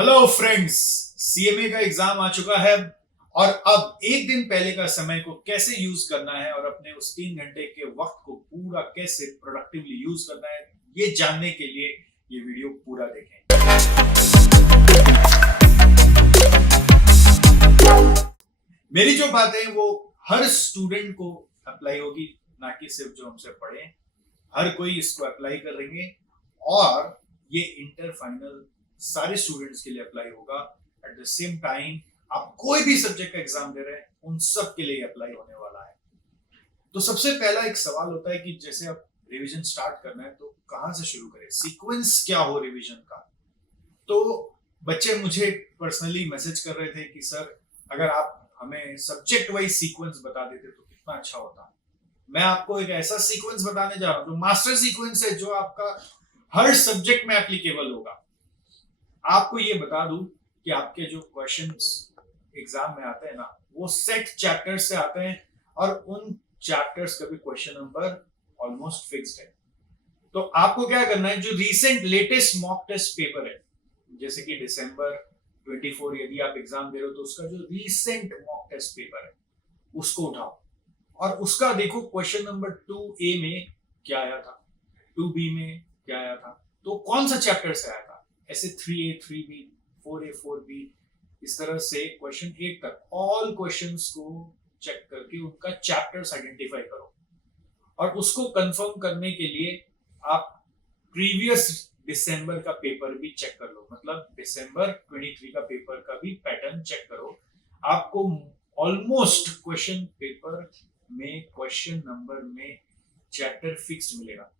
Hello friends, CMA का exam आ चुका है और अब एक दिन पहले का समय को कैसे यूज करना है और अपने उस 3 घंटे के वक्त को पूरा कैसे प्रोडक्टिवली यूज करना है, ये जानने के लिए ये वीडियो पूरा देखें। मेरी जो बातें वो हर स्टूडेंट को अप्लाई होगी, ना कि सिर्फ जो हमसे पढ़े। हर कोई इसको अप्लाई करेंगे और ये इंटर फाइनल सारे स्टूडेंट्स के लिए अप्लाई होगा। एट द सेम टाइम आप कोई भी सब्जेक्ट का एग्जाम दे रहे हैं उन सब के लिए अप्लाई होने वाला है। तो सबसे पहला एक सवाल होता है कि जैसे आप रिवीजन स्टार्ट करना है तो कहां से शुरू करें, सीक्वेंस क्या हो रिवीजन का। तो बच्चे मुझे पर्सनली मैसेज कर रहे थे कि सर अगर आप हमें सब्जेक्ट वाइज सीक्वेंस बता देते तो कितना अच्छा होता। मैं आपको एक ऐसा सीक्वेंस बताने जा रहा हूं जो मास्टर सीक्वेंस है, जो आपका हर सब्जेक्ट में एप्लीकेबल होगा। आपको ये बता दूं कि आपके जो क्वेश्चंस एग्जाम में आते हैं ना, वो सेट चैप्टर्स से आते हैं और उन चैप्टर्स का भी क्वेश्चन नंबर ऑलमोस्ट फिक्स्ड है। तो आपको क्या करना है, जो recent latest mock test paper है, जैसे कि दिसंबर 24 यदि आप एग्जाम दे रहे हो तो उसका जो रीसेंट मॉक टेस्ट पेपर है उसको उठाओ और उसका देखो क्वेश्चन नंबर 2A में क्या आया था, 2B में क्या आया था, तो कौन सा चैप्टर से आया था। ऐसे 3A 3B 4A 4B इस तरह से क्वेश्चन 8 तक ऑल क्वेश्चंस को चेक करके उनका चैप्टर्स आइडेंटिफाई करो और उसको कंफर्म करने के लिए आप प्रीवियस दिसंबर का पेपर भी चेक कर लो। मतलब दिसंबर 23 का पेपर का भी पैटर्न चेक करो। आपको ऑलमोस्ट क्वेश्चन पेपर में क्वेश्चन नंबर में चैप्टर फिक्स्ड मिलेगा।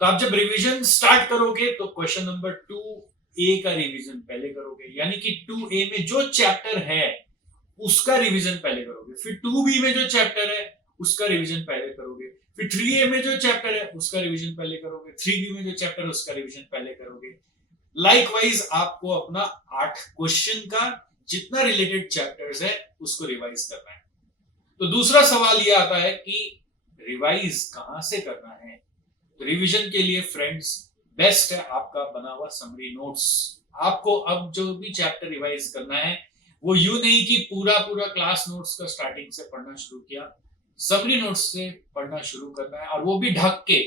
तो आप जब रिवीजन स्टार्ट करोगे तो क्वेश्चन नंबर 2A का रिवीजन पहले करोगे, यानी कि 2A में जो चैप्टर है उसका रिवीजन पहले करोगे। फिर 2B में जो चैप्टर है उसका रिवीजन पहले करोगे। फिर 3A में जो चैप्टर है उसका रिवीजन पहले करोगे। 3B में जो चैप्टर है उसका रिवीजन पहले करोगे। लाइकवाइज आपको अपना 8 क्वेश्चन का जितना रिलेटेड चैप्टर्स है उसको रिवाइज करना है। तो दूसरा सवाल यह आता है कि रिवाइज कहां से करना है। तो रिवीजन के लिए फ्रेंड्स बेस्ट है आपका बना हुआ समरी नोट्स। आपको अब जो भी चैप्टर रिवाइज करना है वो यूं नहीं कि पूरा पूरा क्लास नोट्स का स्टार्टिंग से पढ़ना शुरू किया, समरी नोट्स से पढ़ना शुरू करना है और वो भी ढक के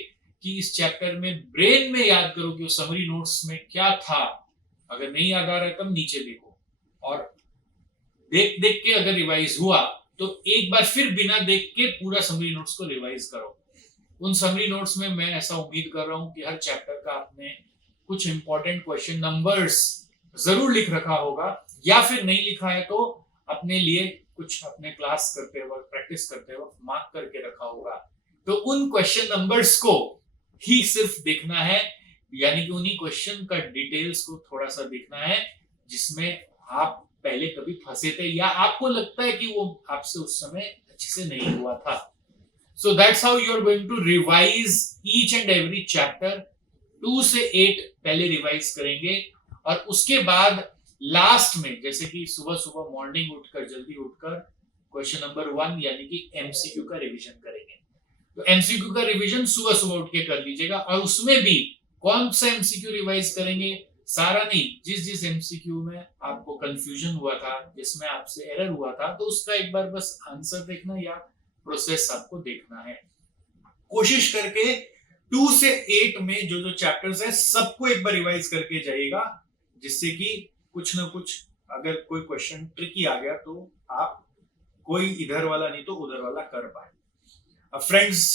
कि इस चैप्टर में ब्रेन में याद करो कि वो समरी नोट्स में क्या था। अगर नहीं याद आ रहा है तब नीचे देखो और देख देख के अगर रिवाइज हुआ तो एक बार फिर बिना देख के पूरा समरी नोट्स को रिवाइज करो। उन समरी नोट्स में मैं ऐसा उम्मीद कर रहा हूं कि हर चैप्टर का आपने कुछ इंपॉर्टेंट क्वेश्चन नंबर्स जरूर लिख रखा होगा, या फिर नहीं लिखा है तो अपने लिए कुछ अपने क्लास करते वक्त प्रैक्टिस करते वक्त मार्क करके रखा होगा। तो उन क्वेश्चन नंबर्स को ही सिर्फ देखना है, यानी कि उन्हीं क्वेश्चन का डिटेल्स को थोड़ा सा देखना है जिसमें आप पहले कभी फंसे थे या आपको लगता है कि वो आपसे उस समय अच्छे से नहीं हुआ था। So that's how you are going to revise each and every chapter। 2 से 8 पहले रिवाइज करेंगे और उसके बाद लास्ट में जैसे कि सुबह सुबह मॉर्निंग उठकर जल्दी उठकर क्वेश्चन नंबर 1 यानी कि एमसीक्यू का रिवीजन करेंगे। तो एमसीक्यू का रिवीजन सुबह सुबह उठ के कर लीजिएगा और उसमें भी कौन सा एमसीक्यू रिवाइज करेंगे, सारा नहीं, जिस जिस एमसीक्यू में आपको कंफ्यूजन हुआ था, जिसमें आपसे एरर हुआ था, तो उसका एक बार बस आंसर देखना या प्रोसेस आपको देखना है। कोशिश करके 2 से 8 में जो जो चैप्टर्स है सबको एक बार रिवाइज करके जाइएगा, जिससे कि कुछ ना कुछ अगर कोई क्वेश्चन ट्रिकी आ गया तो आप कोई इधर वाला नहीं तो उधर वाला कर पाए। अब फ्रेंड्स,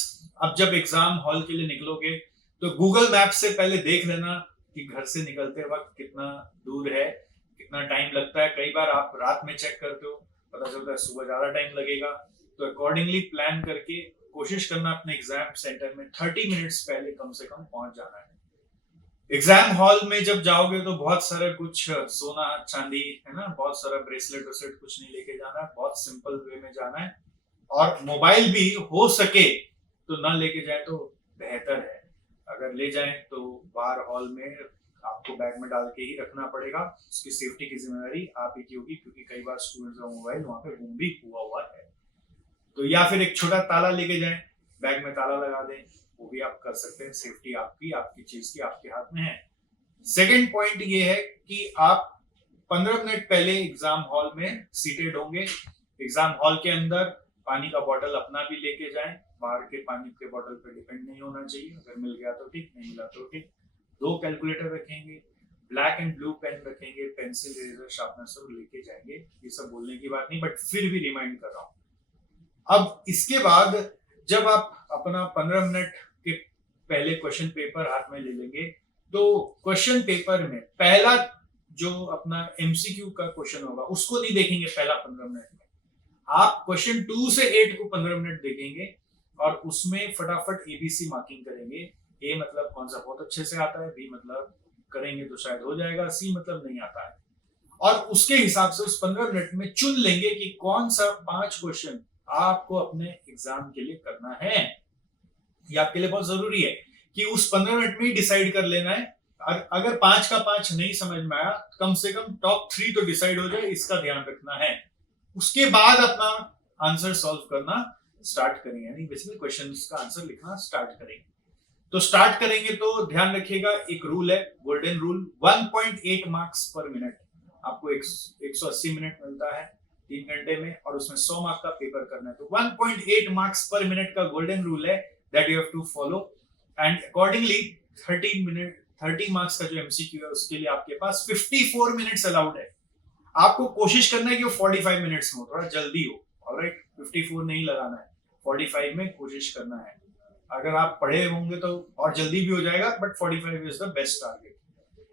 अब जब एग्जाम हॉल के लिए निकलोगे तो गूगल मैप से पहले देख लेना कि घर से निकलते वक्त कितना दूर है, कितना टाइम लगता है। कई बार आप रात में चेक करते हो, पता चलता है सुबह ज्यादा टाइम लगेगा। तो अकॉर्डिंगली प्लान करके कोशिश करना अपने एग्जाम सेंटर में 30 मिनट्स पहले कम से कम पहुंच जाना है। एग्जाम हॉल में जब जाओगे तो बहुत सारा कुछ सोना चांदी है ना, बहुत सारा ब्रेसलेट वेसलेट कुछ नहीं लेके जाना है, बहुत सिंपल वे में जाना है और मोबाइल भी हो सके तो ना लेके जाए तो बेहतर है। अगर ले जाए तो बाहर हॉल में आपको बैग में डाल के ही रखना पड़ेगा, उसकी सेफ्टी की जिम्मेदारी आप ही की होगी, क्योंकि कई बार स्टूडेंट्स का मोबाइल वहां पे गुम भी हुआ है। तो या फिर एक छोटा ताला लेके जाएं, बैग में ताला लगा दें, वो भी आप कर सकते हैं। सेफ्टी आपकी चीज की आपके हाथ में है। सेकंड पॉइंट ये है कि आप 15 मिनट पहले एग्जाम हॉल में सीटेड होंगे। एग्जाम हॉल के अंदर पानी का बॉटल अपना भी लेके जाएं, बाहर के पानी के बॉटल पर डिपेंड नहीं होना चाहिए, अगर मिल गया तो ठीक, नहीं मिला तो ठीक। 2 कैलकुलेटर रखेंगे, ब्लैक एंड ब्लू पेन रखेंगे, पेंसिल, इरेजर, शार्पनर सब लेके जाएंगे। ये सब बोलने की बात नहीं, बट फिर भी रिमाइंड कर रहा हूं। अब इसके बाद जब आप अपना 15 मिनट के पहले क्वेश्चन पेपर हाथ में ले लेंगे, तो क्वेश्चन पेपर में पहला जो अपना एमसीक्यू का क्वेश्चन होगा उसको नहीं देखेंगे पहला 15 मिनट में। आप क्वेश्चन 2 से 8 को 15 मिनट देखेंगे और उसमें फटाफट एबीसी मार्किंग करेंगे। ए मतलब कौन सा बहुत अच्छे से आता है, बी मतलब करेंगे तो शायद हो जाएगा, सी मतलब नहीं आता है। और उसके हिसाब से उस 15 मिनट में चुन लेंगे कि कौन सा 5 क्वेश्चन आपको अपने एग्जाम के लिए करना है। ये आपके लिए बहुत जरूरी है कि उस 15 मिनट में ही डिसाइड कर लेना है। अगर 5 का 5 नहीं समझ में आया, कम से कम टॉप 3 तो डिसाइड हो जाए, इसका ध्यान रखना है। उसके बाद अपना आंसर सॉल्व करना स्टार्ट करेंगे, यानी बेसिकली क्वेश्चंस का आंसर लिखना स्टार्ट करेंगे। तो स्टार्ट करेंगे तो ध्यान रखिएगा, एक रूल है, गोल्डन रूल, 1.8 मार्क्स पर मिनट। आपको 180 मिनट मिलता है 3 घंटे में, और उसमें 100 मार्क्स का पेपर करना है। तो 1.8 मार्क्स पर मिनट का गोल्डन रूल है, that you have to follow. And accordingly 30 marks का जो एमसीक्यू है उसके लिए आपके पास 54 मिनट्स अलाउड है। आपको कोशिश करना है कि वो 45 मिनट्स में हो, थोड़ा जल्दी हो। ऑलराइट, 54 नहीं लगाना है, 45 में कोशिश करना है। अगर आप पढ़े होंगे तो और जल्दी भी हो जाएगा, but 45 is the best target.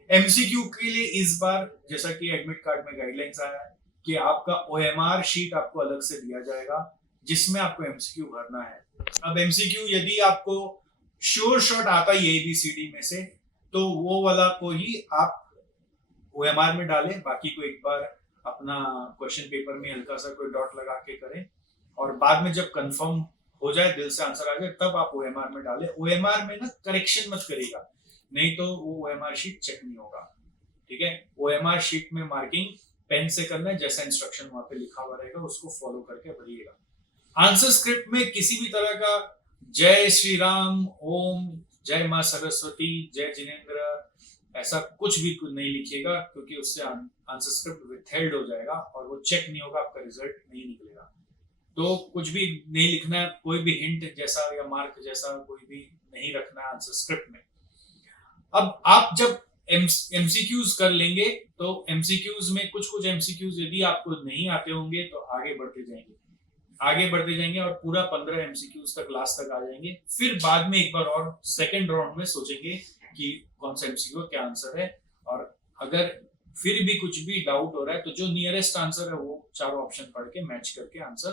MCQ के लिए इस बार जैसा कि एडमिट कार्ड में गाइडलाइंस आया है कि आपका ओएमआर शीट आपको अलग से दिया जाएगा, जिसमें आपको एमसीक्यू भरना है। अब एमसीक्यू यदि आपको श्योर शॉट आता है एबीसीडी में से, तो वो वाला को ही आप ओएमआर में डालें, बाकी को एक बार अपना क्वेश्चन पेपर में हल्का सा कोई डॉट लगा के करें, और बाद में जब कंफर्म हो जाए, दिल से आंसर आ जाए, तब आप ओएमआर में डालें। ओएमआर में ना करेक्शन मत करिएगा, नहीं तो वो ओएमआर शीट चेक नहीं होगा। ठीक है, ओएमआर शीट में मार्किंग पेन से करना है, जैसा इंस्ट्रक्शन वहां पे लिखा हुआ रहेगा उसको फॉलो करके भरिएगा। आंसर स्क्रिप्ट में किसी भी तरह का जय श्री राम, ओम, जय मां सरस्वती, जय जिनेन्द्र, ऐसा कुछ भी नहीं लिखिएगा, क्योंकि उससे आंसर स्क्रिप्ट विथहेल्ड हो जाएगा और वो चेक नहीं होगा, आपका रिजल्ट नहीं निकलेगा। तो कुछ भी नहीं लिखना है, कोई भी हिंट जैसा या मार्क जैसा कोई भी नहीं रखना है आंसर स्क्रिप्ट में। अब आप जब एमसीक्यूज कर लेंगे, तो एमसीक्यूज में कुछ एमसीक्यूज यदि आपको नहीं आते होंगे तो आगे बढ़ते जाएंगे और पूरा 15 एमसीक्यूज तक लास्ट तक आ जाएंगे। फिर बाद में एक बार और सेकेंड राउंड में सोचेंगे कि कौन सा एमसीक्यू क्या आंसर है, और अगर फिर भी कुछ भी डाउट हो रहा है तो जो नियरेस्ट आंसर है वो चारों ऑप्शन पढ़ के मैच करके आंसर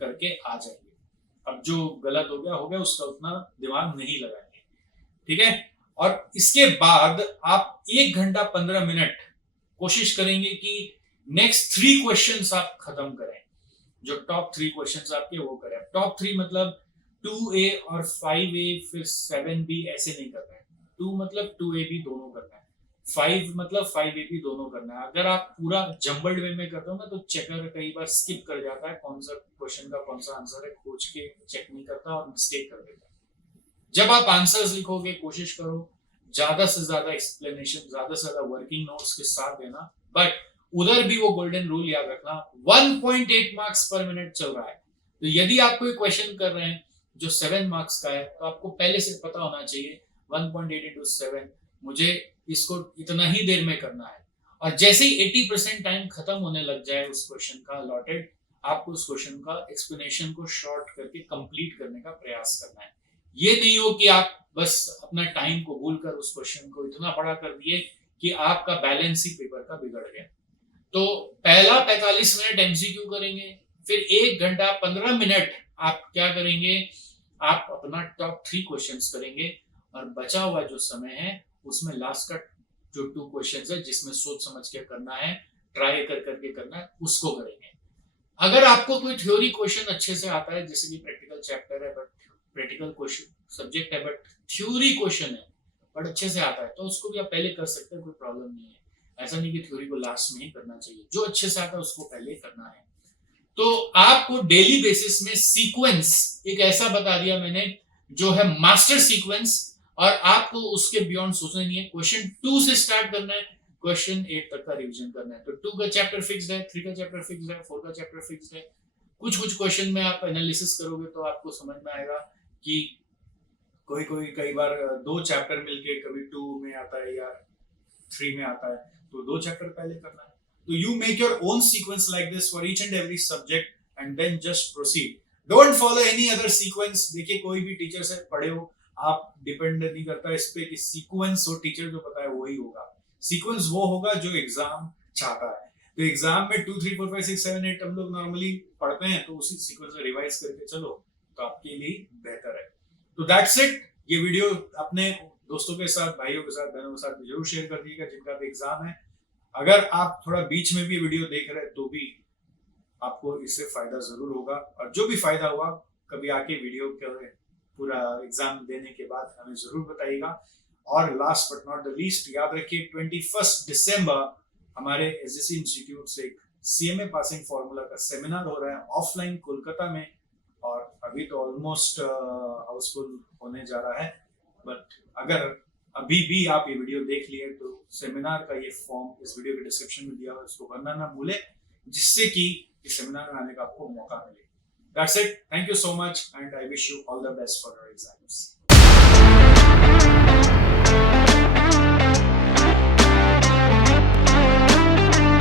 करके आ जाएंगे। अब जो गलत हो गया उसका उतना दिमाग नहीं लगाएंगे। ठीक है, और इसके बाद आप 1 घंटा 15 मिनट कोशिश करेंगे कि नेक्स्ट 3 क्वेश्चंस आप खत्म करें, जो टॉप 3 क्वेश्चंस आपके वो करें। टॉप 3 मतलब 2A और 5A फिर 7B ऐसे नहीं करना है। 2 मतलब 2AB दोनों करना है, 5 मतलब 5AB दोनों करना है। अगर आप पूरा जंबल्ड वे में करते हो ना, तो चेकर कई बार स्किप कर जाता है, कौन सा क्वेश्चन का कौन सा आंसर है खोज के चेक नहीं करता और मिस्टेक कर देता है। जब आप आंसर्स लिखोगे कोशिश करो ज्यादा से ज्यादा एक्सप्लेनेशन, ज्यादा से ज्यादा वर्किंग नोट्स के साथ देना, बट उधर भी वो गोल्डन रूल याद रखना, 1.8 मार्क्स पर मिनट चल रहा है। तो यदि आप कोई क्वेश्चन कर रहे हैं जो 7 मार्क्स का है, तो आपको पहले से पता होना चाहिए 1.8 into 7 मुझे इसको इतना ही देर में करना है। और जैसे ही 80% टाइम खत्म होने लग जाए उस क्वेश्चन का अलॉटेड, आपको उस क्वेश्चन का एक्सप्लेनेशन को शॉर्ट करके कंप्लीट करने का प्रयास करना है। ये नहीं हो कि आप बस अपना टाइम को भूल कर उस क्वेश्चन को इतना बड़ा कर दिए कि आपका बैलेंस ही पेपर का बिगड़ गया। तो पहला 45 मिनट एमसीक्यू करेंगे, फिर 1 घंटा 15 मिनट आप क्या करेंगे, आप अपना टॉप 3 क्वेश्चंस करेंगे, और बचा हुआ जो समय है उसमें लास्ट का जो 2 क्वेश्चंस है जिसमें सोच समझ के करना है, ट्राई करके करना है, उसको करेंगे। अगर आपको कोई थ्योरी क्वेश्चन अच्छे से आता है, जैसे कि प्रैक्टिकल चैप्टर है बट प्रैक्टिकल क्वेश्चन सब्जेक्ट है बट थ्योरी क्वेश्चन है बट अच्छे से आता है, तो उसको भी आप पहले कर सकते हैं, कोई प्रॉब्लम नहीं है। ऐसा नहीं कि थ्योरी को लास्ट में ही करना चाहिए, जो अच्छे से आता है उसको पहले करना है। तो आपको डेली बेसिस में सीक्वेंस एक ऐसा बता दिया मैंने जो है मास्टर सीक्वेंस, और आपको उसके बियॉन्ड सोचना नहीं है। क्वेश्चन 2 से स्टार्ट करना है, क्वेश्चन 8 तक का रिवीजन करना है। तो 2 का चैप्टर फिक्स्ड है, 3 का चैप्टर फिक्स्ड है, 4 का चैप्टर फिक्स्ड है। कुछ कुछ क्वेश्चन में आप एनालिसिस करोगे तो आपको समझ में आएगा कि कई बार 2 चैप्टर मिलके कभी 2 में आता है या 3 में आता है, तो 2 चैप्टर पहले करना है। तो you make your own sequence like this for each and every subject and then just proceed. Don't follow any other sequence. देखिए कोई भी टीचर से पढ़े हो, आप डिपेंड नहीं करता इस पे कि सीक्वेंस हो, टीचर जो पता है वही होगा। सीक्वेंस वो होगा जो एग्जाम चाहता है। तो एग्जाम में 2 3 4 5 6 7 8 हम लोग नॉर्मली पढ़ते हैं, तो उसी सीक्वेंस में रिवाइज करके चलो तो आपके लिए बेहतर है। तो दैट्स इट। ये वीडियो अपने दोस्तों के साथ, भाइयों के साथ, बहनों के साथ जरूर शेयर कर दीजिएगा जिनका भी एग्जाम है। अगर आप थोड़ा बीच में भी वीडियो देख रहे हैं तो भी आपको इससे फायदा जरूर होगा, और जो भी फायदा हुआ कभी आके वीडियो के पूरा एग्जाम देने के बाद हमें जरूर बताइएगा। और last but not the least, याद रखिए 21 दिसंबर हमारे एसजीसी इंस्टीट्यूट से एक सीएमए पासिंग फॉर्मूला का सेमिनार हो रहा है ऑफलाइन कोलकाता में, और अभी तो ऑलमोस्ट हाउसफुल होने जा रहा है। बट अगर अभी भी आप ये वीडियो देख लिए तो सेमिनार का ये फॉर्म इस वीडियो के डिस्क्रिप्शन में दिया हुआ है, उसको भरना ना भूले, जिससे कि इस सेमिनार में आने का आपको मौका मिले। That's it. Thank you so much and I wish you all the best for your exams.